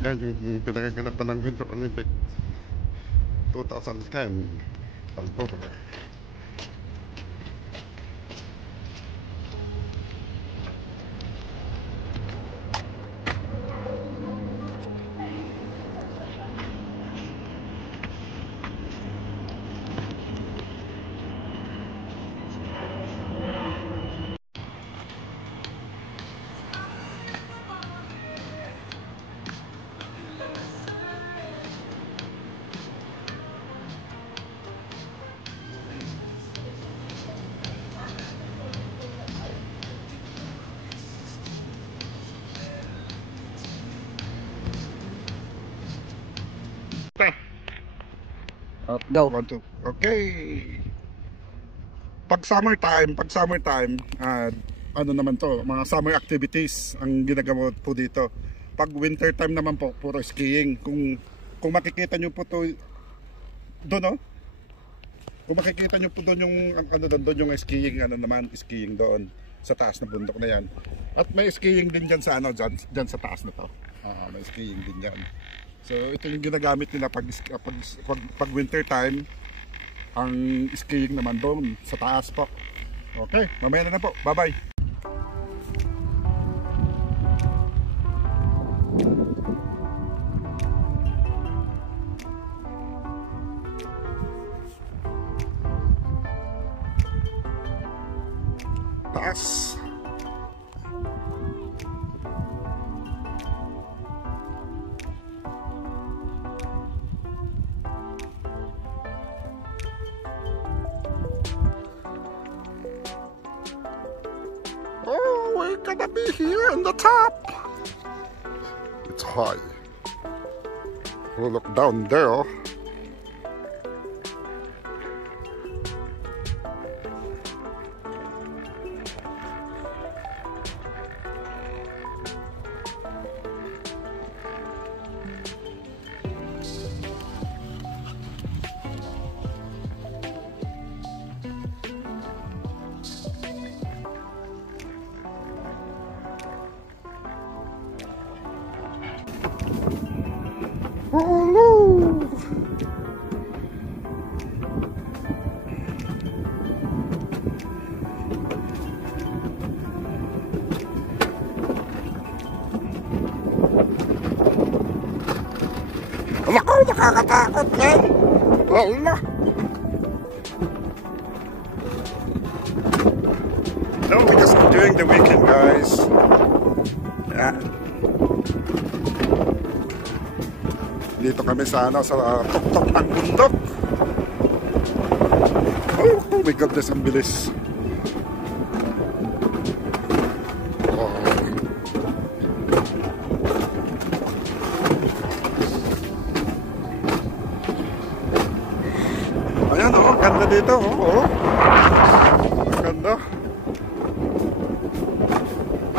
Yan yung pinagaganapan ng Winter Olympics 2010 Vancouver. Go. One, two. Okay. Pag summertime, ano naman to, mga summer activities ang ginagawa po dito. Pag winter time naman po, puro skiing. Kung makikita nyo po to doon, kung makikita nyo po doon yung ano doon yung skiing doon sa taas na bundok na yan. At may skiing din diyan sa diyan sa taas na to. May skiing din diyan. So ito yung ginagamit nila pag winter time. Ang skiing naman doon sa taas po. Okay, mamaya na po. Bye-bye. Taas. Oh, we're gonna be here on the top. It's high. We'll look down there. Hello. Naku, nakakatakot yan. Wala. No, we're just enjoying the weekend, guys. Yeah. Dito kami sa tuktok ng bundok. Oh my goodness, ang bilis. Oh. Ayan oh, ganda dito oh. Ganda.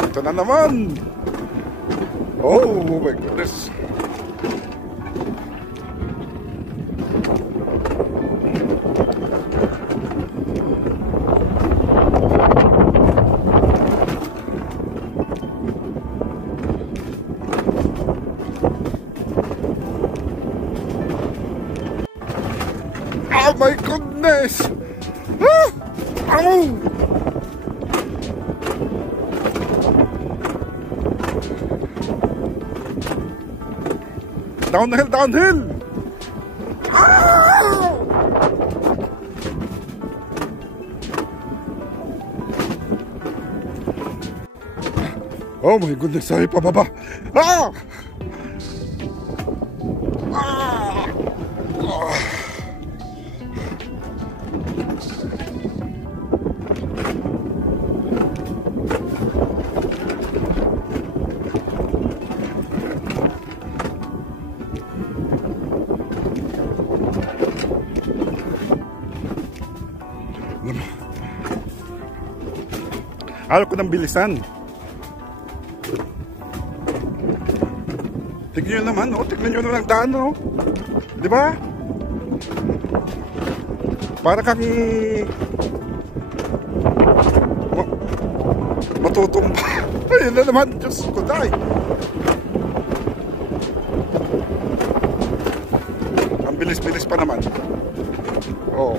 Ito na naman. Oh my goodness. Oh my goodness! Ah! Ow! Downhill, downhill! Ah! Oh my goodness, ay pababa! Ah! Ah! Ah! Ayaw ko ng bilisan. Tignan nyo naman, oh. Tignan nyo naman ang daan, oh. Di ba? Para kang matutumba. Ayun na naman, Diyos ko, day. bilis pa naman. Oo.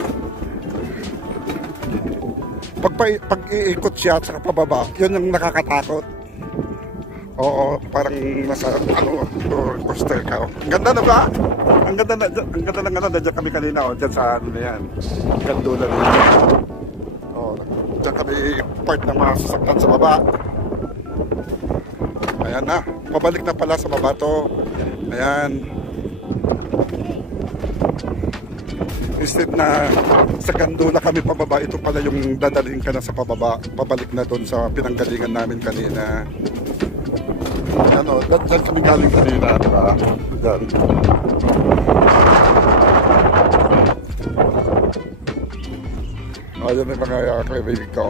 Pag iikot siya at saka pababa, yun yung nakakatakot. Oo, parang nasa roller coaster ka. Ang ganda na ba? Ang ganda ng nandiyan kami kanina, dyan sa ano na yan. Gandula na yan. Oo, dyan kami part ng mga sasaktan sa baba. Ayan na, pabalik na pala sa baba to. Ayan. Instead na sa gandula kami pababa, ito pala yung dadalhin ka na sa pababa, pabalik na doon sa pinanggalingan namin kanina. Ano, dyan kami galing kanina, diba? Dyan. Ayan yung mga kaibigan ko.